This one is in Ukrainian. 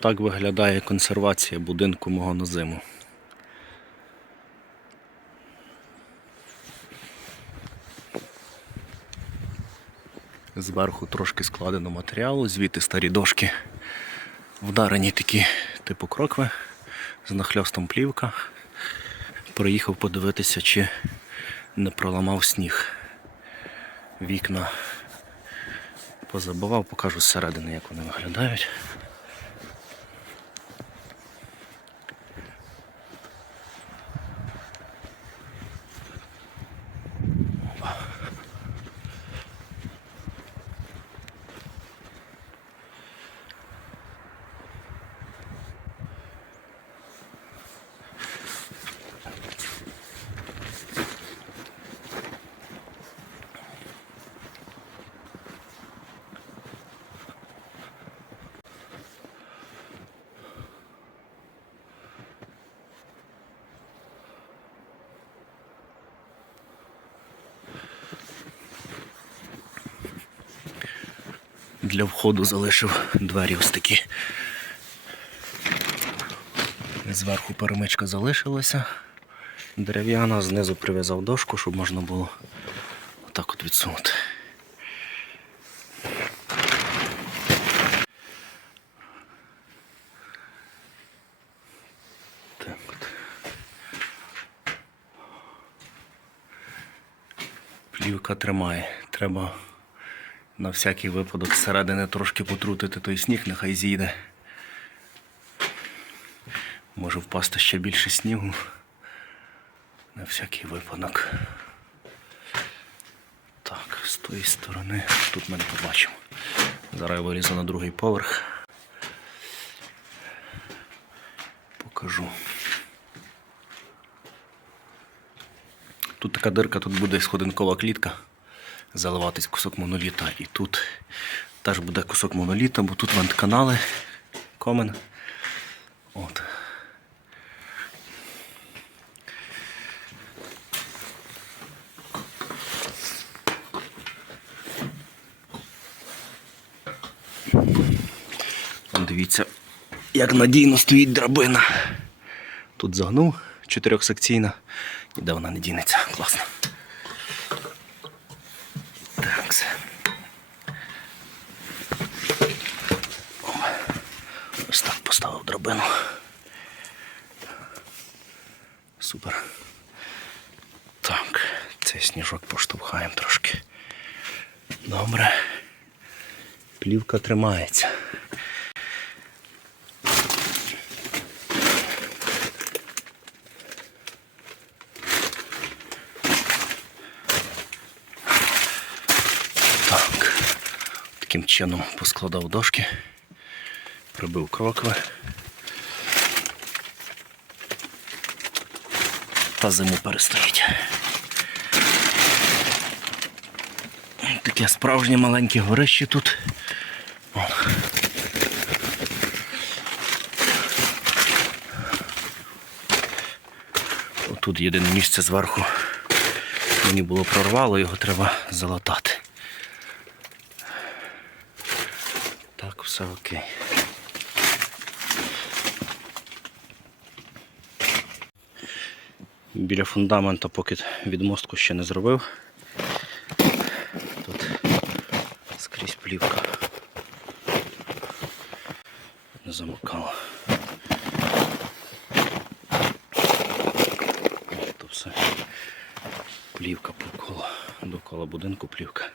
Так виглядає консервація будинку мого на зиму. Зверху трошки складено матеріалу, звідти старі дошки. Вдарені такі типу крокви з нахльостом плівка. Приїхав подивитися, чи не проламав сніг. Вікна позабивав, покажу зсередини, як вони виглядають. Для входу залишив двері ось такі. Зверху перемичка залишилася. Дерев'яна, знизу прив'язав дошку, щоб можна було отак от відсунути. Плівка тримає. Треба на всякий випадок зсередини трошки потрутити той сніг, нехай зійде. Може впасти ще більше снігу. На всякий випадок. Так, з тої сторони тут ми не побачимо. Зараз я вилізу на другий поверх. Покажу. Тут така дирка, тут буде сходинкова клітка заливатись кусок моноліта. І тут теж буде кусок моноліта, бо тут вентканали, комен. От. Дивіться, як надійно стоїть драбина. Тут загнув чотирьохсекційна, ніде вона не дінеться. Класно. Так. все. О, Ось так поставив драбину. Супер. Так, цей сніжок поштовхаємо трошки. Добре. Плівка тримається. Так. Таким чином поскладав дошки, прибив крокви. Та зиму перестоїть. Таке справжнє маленьке горище тут. О. Отут єдине місце зверху. Мені було прорвало, його треба залатати. Так, все окей. Біля фундамента поки відмостку ще не зробив. Тут скрізь плівка. Не замокала. То все. Плівка покола. Довкола будинку плівка.